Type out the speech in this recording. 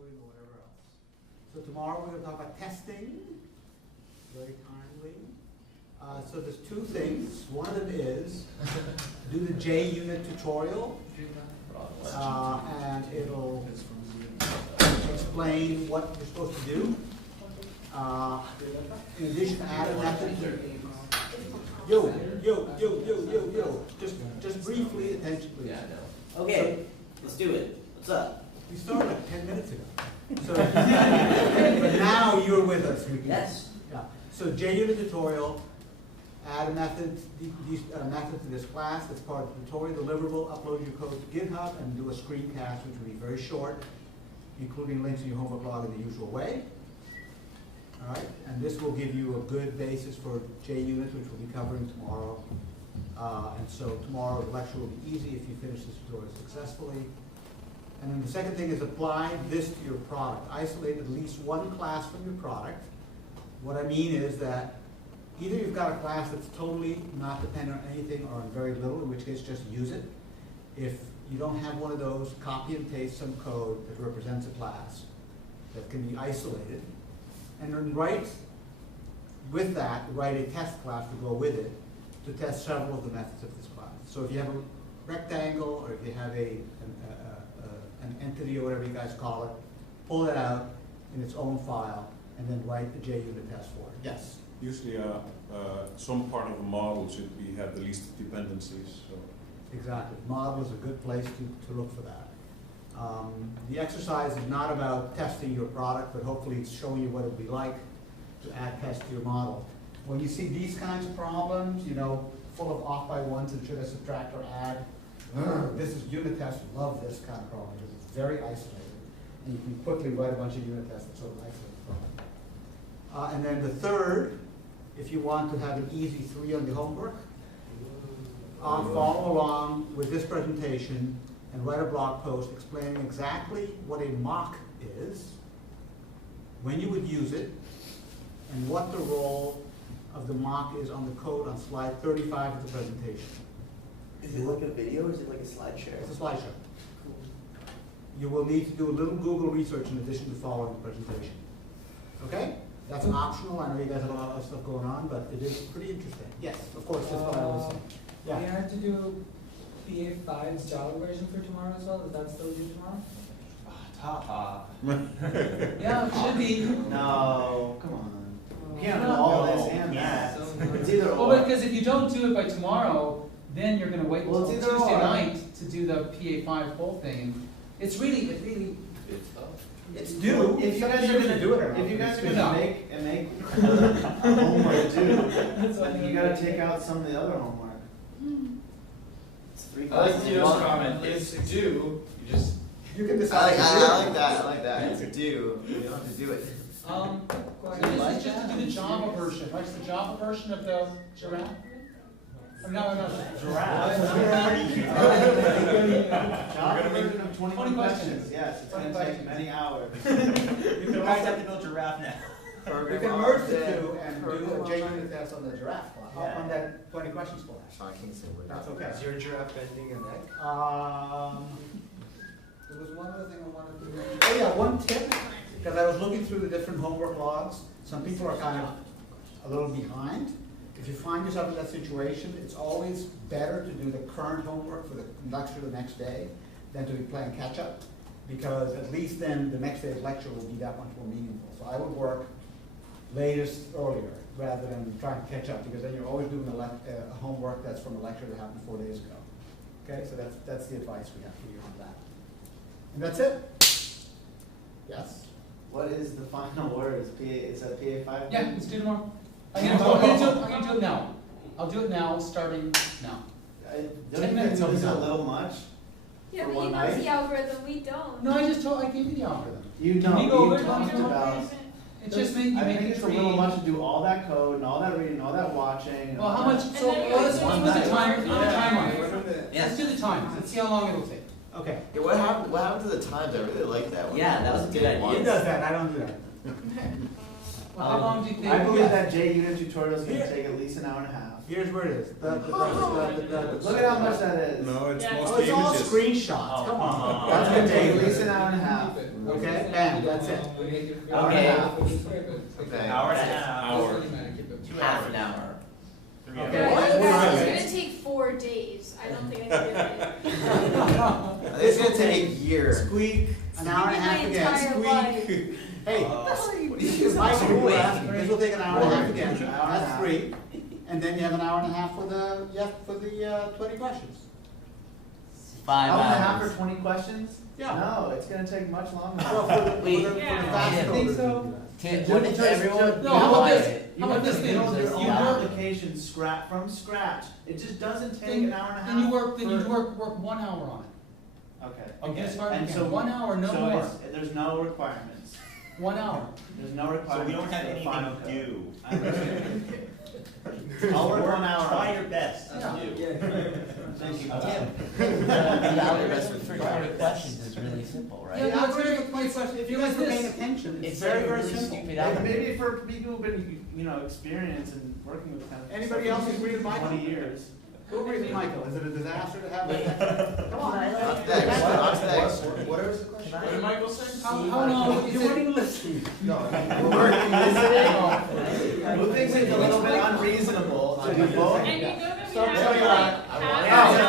coding or whatever else. So tomorrow we're going to talk about testing, very kindly. So there's two things. One of them is do the JUnit tutorial, and it'll explain what you're supposed to do. In addition, add a method. Yo. Just briefly, attention please. Okay, let's do it. What's up? We started like 10 minutes ago. So, but now you're with us. Yes. Yeah. So JUnit tutorial, add a method, these methods to this class that's part of the tutorial deliverable, upload your code to GitHub, and do a screencast, which will be very short, including links in your homework log in the usual way. All right, and this will give you a good basis for JUnit, which we'll be covering tomorrow. And so tomorrow the lecture will be easy if you finish this tutorial successfully. And then the second thing is apply this to your product. Isolate at least one class from your product. What I mean is that either you've got a class that's totally not dependent on anything or on very little, in which case just use it. If you don't have one of those, copy and paste some code that represents a class that can be isolated. And then write a test class to go with it to test several of the methods of this class. So if you have a rectangle, or if you have an entity, or whatever you guys call it, pull it out in its own file, and then write the JUnit test for it. Yes? Usually some part of a model should have the least dependencies. So. Exactly. Model is a good place to look for that. The exercise is not about testing your product, but hopefully it's showing you what it would be like to add tests to your model. When you see these kinds of problems, you know, full of off by ones and should I subtract or add, this is unit tests. Love this kind of problem because it's very isolated. And you can quickly write a bunch of unit tests that sort of isolate the problem. And then the third, if you want to have an easy 3 on the homework, follow along with this presentation and write a blog post explaining exactly what a mock is, when you would use it, and what the role of the mock is on the code on slide 35 of the presentation. Is it like a video or is it like a slideshow? It's a slideshow. Cool. You will need to do a little Google research in addition to following the presentation. Okay? That's optional. I know you guys have a lot of stuff going on, but it is pretty interesting. Yes, of course, that's what I always say. We have to do PA5's Java version for tomorrow as well. Is that still due tomorrow? Yeah, it should be. No, come on. You can't do No. all this and that. It's either or. Well, because if you don't do it by tomorrow, then you're going to wait Well, until it's either Tuesday or. night to do the PA5 whole thing. It's really, It's due. If you guys are gonna do it or not. if you guys are No. gonna make homework too, you gotta take out some of the other homework. It's 3 I like classes. Tito's One. comment. It's due. You just. You can I decide. like that. It's due. You don't have to do it. so this is just to do the Java version, right? It's the Java version of the giraffe? No, Java version of 20 questions. Yes, it's gonna take many hours. You guys have to build giraffe now. You can merge the two and do a JUnit test on the giraffe class, Yeah. on that 20 questions class. I can't say what That's okay. Is your giraffe bending a neck? There was one other thing I wanted to mention. Oh yeah, one tip, because I was looking through the different homework logs. Some people are kind of a little behind. If you find yourself in that situation, it's always better to do the current homework for the lecture the next day than to be playing catch up, because at least then the next day's lecture will be that much more meaningful. So I would work latest earlier rather than trying to catch up, because then you're always doing a homework that's from a lecture that happened 4 days ago. Okay, so that's the advice we have for you on that. And that's it? Yes? What is the final word? Is that PA5? Yeah, it's due tomorrow. I'm gonna do it now. I'll do it now, starting now. Don't 10 you think minutes, this I'll is be a done. little much? Yeah, For but one he knows night? the algorithm, we don't. No, I gave you the algorithm. You Can know, we go over you it? talked about. It just made you I make think the it's a tree. little much to do all that code and all that reading, and all that watching. And Well, all how that. much, so And then let's you're put the doing timer, it. put the time on it. Yeah. Let's do the time, let's see how long it'll take. Okay. Yeah, what happened to the times? I really like that one. Yeah, that was a good idea. He does that, I don't do that. Well, how long do you think? I believe that JUnit tutorial is going to take at least an hour and a half. Here's where it is. Look at how much that is. No, it's Yeah. Oh, mostly it's all images. screenshots, come on. That's That's going good to take at data. least an hour and a half. Okay, Bam, that's it. Hour and a half. Okay. Hour and a half. Hour. Half an hour. 3 hours. Okay. It's gonna take 4 days. I don't think I can do it. I think it's gonna take a year. Squeak, an hour and a half My again. entire life. Hey, Mike, this will take an hour and a half again, that's 3. And then you have an hour and a half for the, 20 questions. 5 5 hour and a half hours. for 20 questions? Yeah. No, it's gonna take much longer. Well, for the Wait, fast I think coders, so. we do that. What if everyone? No, how about this? You How about have this to thing? build your You own work- application from scratch. It just doesn't take Then, an hour and a half. then you work, for- work 1 hour on it. Okay. Okay, as far And as so 1 hour, no so more. it's- there's no requirements. 1 hour. There's no So requirements. we don't have for the final anything code. due. I understand. I'll work 1 hour. Try your best. Yeah. Thank you. The algorithm for 20 questions is really simple, right? Yeah, The no, it's algorithm very- for 20 questions, if you guys were paying attention, it's It's very, like a very really simple. stupid Like, algorithm. maybe for people who've been, experienced and working with kind of. Anybody stuff else for agree with Michael? 20 years. Who agrees with Michael? Is it a disaster to have Wait. that? Come on. Not next, not next. What was the question? Can I- What did Michael say? How long is You it? weren't even listening. No. Who thinks it's a little bit unreasonable to do both? And you're gonna be Stop having telling like me half I an